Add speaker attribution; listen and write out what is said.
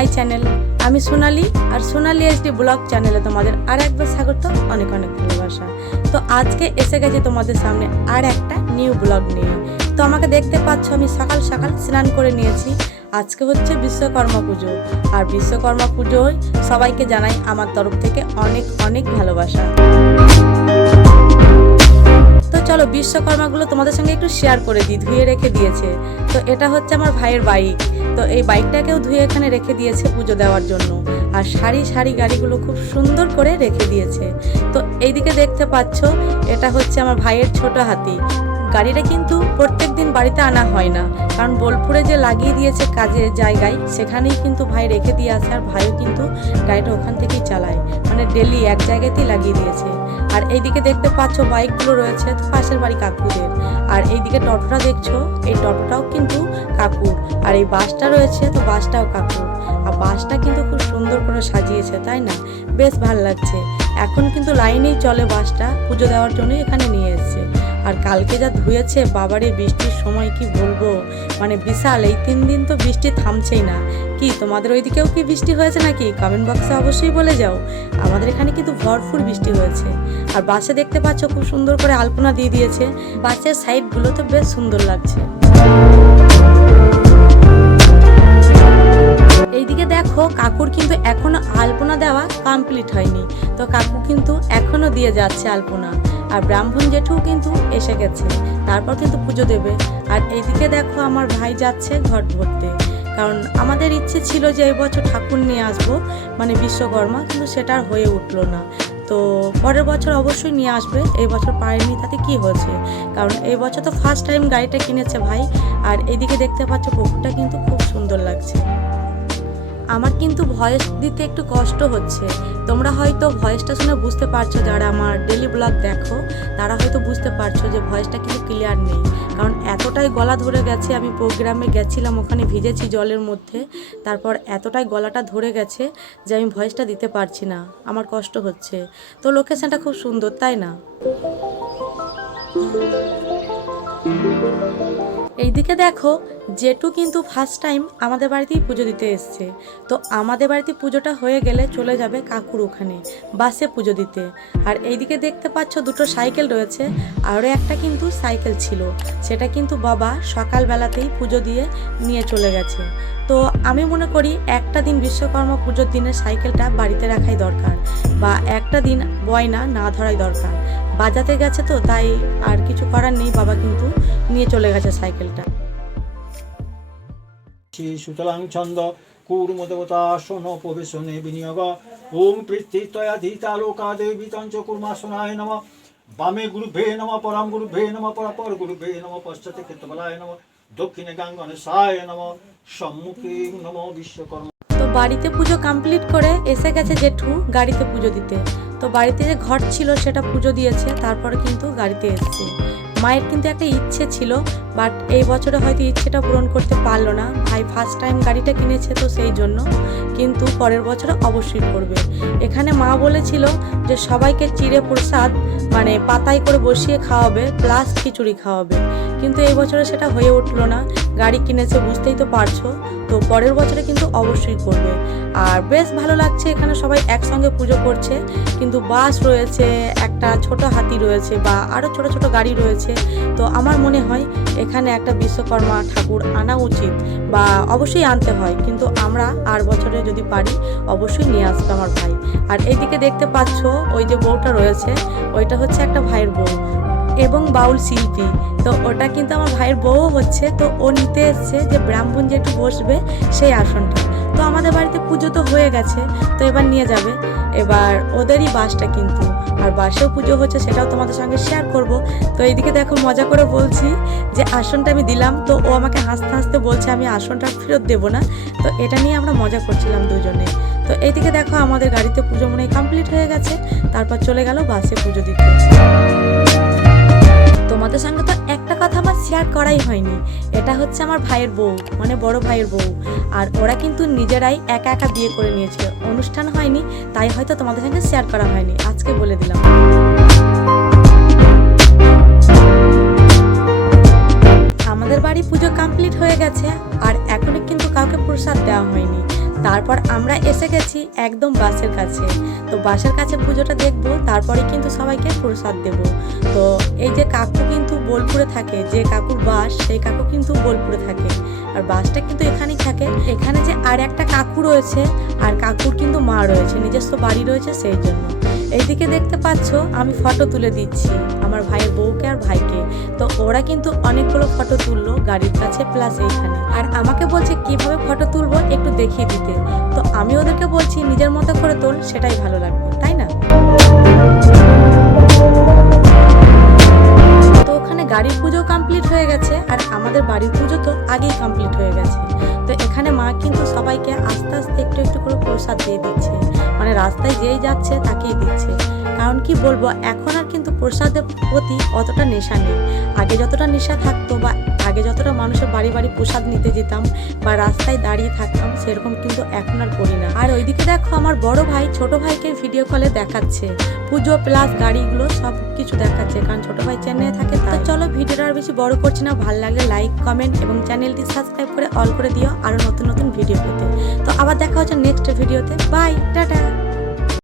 Speaker 1: My channel আমি সোনালি, আর সোনালি HD blog চ্যানেলে তোমাদের আর একবার স্বাগত, অনেক অনেক ভালোবাসা। তো আজকে এসে গেছে তোমাদের সামনে আর একটা নিউ ব্লগ নিয়ে। তো আমাকে দেখতে পাচ্ছ, আমি সকাল সকাল স্নান করে নিয়েছি। আজকে হচ্ছে বিশ্বকর্মা পুজো। আর বিশ্বকর্মা পুজোয় সবাইকে জানাই আমার তরফ থেকে অনেক অনেক ভালোবাসা। তো চলো বিশ্বকর্মাগুলো তোমাদের সঙ্গে একটু শেয়ার করে দিই, ধুয়ে রেখে দিয়েছে। তো এটা হচ্ছে আমার ভাইয়ের বাইক তো এই বাইকটাকেও ধুয়ে এখানে রেখে দিয়েছে পুজো দেওয়ার জন্য। আর সারি সারি গাড়িগুলো খুব সুন্দর করে রেখে দিয়েছে। তো এইদিকে দেখতে পাচ্ছ, এটা হচ্ছে আমার ভাইয়ের ছোট হাতি। গাড়িটা কিন্তু প্রত্যেক দিন বাড়িতে আনা হয় না। কারণ বোলপুরে যে লাগিয়ে দিয়েছে কাজের জায়গায়, সেখানেই কিন্তু ভাই রেখে দিয়ে আসে। আর ভাইও কিন্তু গাড়িটা ওখান থেকেই চালায়। মানে ডেলি এক জায়গাতেই লাগিয়ে দিয়েছে। আর এইদিকে দেখতে পাচ্ছ বাইকগুলো রয়েছে পাশের বাড়ি কাকুদের। আর এইদিকে টোটোটা দেখছ, এই টোটোটাও কিন্তু কাকুর। আর এই বাসটা রয়েছে, তো বাসটাও কাকুর। আর বাসটা কিন্তু খুব সুন্দর করে সাজিয়েছে, তাই না? বেশ ভালো লাগছে। এখন কিন্তু লাইনেই চলে বাসটা, পুজো দেওয়ার জন্যই এখানে নিয়ে এসছে। আর কালকে যা ধুয়েছে, বাবারে বৃষ্টির সময় কি বলব? মানে বিশাল, এই তিন দিন তো বৃষ্টি থামছেই না। কি, তোমাদের ওইদিকেও কি বৃষ্টি হয়েছে নাকি? কমেন্ট বক্সে অবশ্যই বলে যাও। আমাদের এখানে কিন্তু ভরপুর বৃষ্টি হয়েছে। আর বাসে দেখতে পাচ্ছ খুব সুন্দর করে আলপনা দিয়ে দিয়েছে। বাসের সাইডগুলো তো বেশ সুন্দর লাগছে। এইদিকে দেখো, কাকুর কিন্তু এখনও আলপনা দেওয়া কমপ্লিট হয়নি। দিয়ে যাচ্ছে আলপনা। আর ব্রাহ্মণ জেঠু কিন্তু এসে গেছে। তারপর কিন্তু পুজো দেবে। আর এইদিকে দেখো আমার ভাই যাচ্ছে ঘট ভরতে। কারণ আমাদের ইচ্ছে ছিল যে এবছর ঠাকুর নিয়ে আসব মানে বিশ্বকর্মা, কিন্তু সেটা আর হয়ে উঠল না। তো পরের বছর অবশ্যই নিয়ে আসবে। এই বছর পারেনি, তাতে কি হয়েছে? কারণ এই বছর তো ফার্স্ট টাইম গাড়িটা কিনেছে ভাই। আর এদিকে দেখতে পাচ্ছ পুকুরটা কিন্তু খুব সুন্দর লাগছে। আমার কিন্তু ভয়েস দিতে একটু কষ্ট হচ্ছে। তোমরা হয়তো ভয়েসটা শুনে বুঝতে পারছ, যারা আমার ডেলি ব্লগ দেখো, তারা হয়তো বুঝতে পারছ যে ভয়েসটা কিন্তু ক্লিয়ার নেই। কারণ এতটাই গলা ধরে গেছে, আমি প্রোগ্রামে গেছিলাম, ওখানে ভিজেছি জলের মধ্যে। তারপর এতটাই গলাটা ধরে গেছে যে আমি ভয়েসটা দিতে পারছি না। আমার কষ্ট হচ্ছে। তো লোকেশনটা খুব সুন্দর, তাই না? এইদিকে দেখো, জেঠু কিন্তু ফার্স্ট টাইম আমাদের বাড়িতেই পুজো দিতে এসছে। তো আমাদের বাড়িতে পুজোটা হয়ে গেলে চলে যাবে কাকুর ওখানে, বাসে পুজো দিতে। আর এইদিকে দেখতে পাচ্ছ দুটো সাইকেল রয়েছে, আরও একটা কিন্তু সাইকেল ছিল। সেটা কিন্তু বাবা সকালবেলাতেই পুজো দিয়ে নিয়ে চলে গেছে। তো আমি মনে করি একটা দিন বিশ্বকর্মা পুজোর দিনে সাইকেলটা বাড়িতে রাখাই দরকার, বা একটা দিন বয়না না ধরাই দরকার। বাজাতে গেছে তো তাই আর কিছু করার নেই বাবা কিন্তু নিয়ে চলে গেছে সাইকেলটা।
Speaker 2: সুতরাং ছন্দ কূর্মদেবতা শোন প্রবেশনে বিনিয়োগ। ওম পৃথিত্বয়া ধীতা লোকা দেবী তঞ্চ কুর্মাসনায় নম। বামে গুরুভে নম পরম গুরুভে নম পরপর গুরুভে নম পশ্চাতে ক্ষেত্রবলায় নম দক্ষিণে গাঙ্গনে সায় নম সম্মুখে নম বিশ্বকর্ম।
Speaker 1: তো বাড়িতে পুজো কমপ্লিট করে এসে গেছে জেঠু গাড়িতে পুজো দিতে। তো বাড়িতে যে ঘট ছিল সেটা পুজো দিয়েছে, তারপরে কিন্তু গাড়িতে এসছে। মায়ের কিন্তু একটা ইচ্ছে ছিল, বাট এই বছরে হয়তো ইচ্ছেটা পূরণ করতে পারল না। ভাই ফার্স্ট টাইম গাড়িটা কিনেছে তো সেই জন্য, কিন্তু পরের বছরে অবশ্যই করবে। এখানে মা বলেছিল যে সবাইকে চিড়ে প্রসাদ মানে পাতায় করে বসিয়ে খাওয়াবে প্লাস খিচুড়ি খাওয়াবে। কিন্তু এই বছরে সেটা হয়ে উঠল না। গাড়ি কিনেছে, বুঝতেই তো পারছ। তো পরের বছরে কিন্তু অবশ্যই করবে। আর বেশ ভালো লাগছে, এখানে সবাই একসঙ্গে পুজো করছে। কিন্তু বাস রয়েছে, একটা ছোট হাতি রয়েছে বা আরও ছোট ছোট গাড়ি রয়েছে। তো আমার মনে হয়, এখানে একটা বিশ্বকর্মা ঠাকুর আনা উচিত বা অবশ্যই আনতে হয়। কিন্তু আমরা আর বছরে যদি পারি, অবশ্যই নিয়ে আসবে আমার ভাই। আর এইদিকে দেখতে পাচ্ছ, ওই যে বউটা রয়েছে, ওইটা হচ্ছে একটা ভাইয়ের বউ। এবং বাউল শিল্পী। তো ওটা কিন্তু আমার ভাইয়ের বউও হচ্ছে, তো ও নিতে এসছে যে ব্রাহ্মণ যেটু বসবে সেই আসনটা। তো আমাদের বাড়িতে পুজো তো হয়ে গেছে, তো এবার নিয়ে যাবে। এবার ওদেরই বাসটা কিন্তু, আর বাসেও পুজো হচ্ছে সেটাও তোমাদের সঙ্গে শেয়ার করব। তো এইদিকে দেখো মজা করে বলছি যে আসনটা আমি দিলাম, তো ও আমাকে হাসতে হাসতে বলছে আমি আসনটা ফেরত দেবো না। তো এটা নিয়ে আমরা মজা করছিলাম দুজনে। তো এইদিকে দেখো আমাদের গাড়িতে পুজো মনে কমপ্লিট হয়ে গেছে, তারপর চলে গেল বাসে পুজো দিতে। তোমাদের সঙ্গে তো একটা কথা আমার শেয়ার করাই হয়নি। এটা হচ্ছে আমার ভাইয়ের বউ মানে বড় ভাইয়ের বউ। আর ওরা কিন্তু নিজেরাই একা একা বিয়ে করে নিয়েছিল। অনুষ্ঠান হয়নি, তাই হয়তো তোমাদের সঙ্গে শেয়ার করা হয়নি। আজকে বলে দিলাম। তারপর আমরা এসে গেছি একদম বাসের কাছে। তো বাসের কাছে পুজোটা দেখব, তারপরে কিন্তু সবাইকে প্রসাদ দেব। তো এই যে কাকু কিন্তু বোলপুরে থাকে, যে কাকুর বাস, সেই কাকু কিন্তু বোলপুরে থাকে। আর বাসটা কিন্তু এখানেই থাকে। এখানে যে আর একটা কাকু রয়েছে, আর কাকুর কিন্তু মা রয়েছে, নিজস্ব বাড়ি রয়েছে সেই জন্য। এইদিকে দেখতে পাচ্ছ, আমি ফটো তুলে দিচ্ছি। আমার ভাইয়ের বউকে আর ভাইকে। তো ওরা কিন্তু অনেকগুলো ফটো তুললো গাড়ির কাছে প্লাস এইখানে। আর আমাকে বলছে, কীভাবে ফটো তুলবো? একটু দেখিয়ে দিতে। তো আমি ওদেরকে বলছি, নিজের মতো করে তোল, সেটাই ভালো লাগবে। তাই গাড়ির পুজো কমপ্লিট হয়ে গেছে আর আমাদের বাড়ির পুজো তো আগেই কমপ্লিট হয়ে গেছে। তো এখানে মা কিন্তু সবাইকে আস্তে আস্তে একটু একটু করে প্রসাদ দিয়ে দিচ্ছে। মানে রাস্তায় যেই যাচ্ছে তাকেই দিচ্ছে। কারণ কি বলব, এখন আর কিন্তু প্রসাদের প্রতি অতটা নেশা নেই। আগে যতটা নেশা থাকতো বা আগে যতটা মানুষের বাড়ি বাড়ি প্রসাদ নিতে যেতাম বা রাস্তায় দাঁড়িয়ে থাকতাম, সেরকম কিন্তু এখন আর করি না। আর ওইদিকে দেখো আমার বড় ভাই, ছোট ভাইকে ভিডিও কলে দেখাচ্ছে। পুজো প্লাস গাড়িগুলো সব কিছু দেখাচ্ছে, কারণ ছোট ভাই চেন্নাই থাকে তো চলো ভিডিওটা আর বেশি বড় করছি না, ভালো লাগলে লাইক কমেন্ট এবং চ্যানেলটি সাবস্ক্রাইব করে অল করে দিও আরও নতুন নতুন ভিডিও পেতে। তো আবার দেখা হচ্ছে নেক্সট ভিডিওতে বাই টাটা।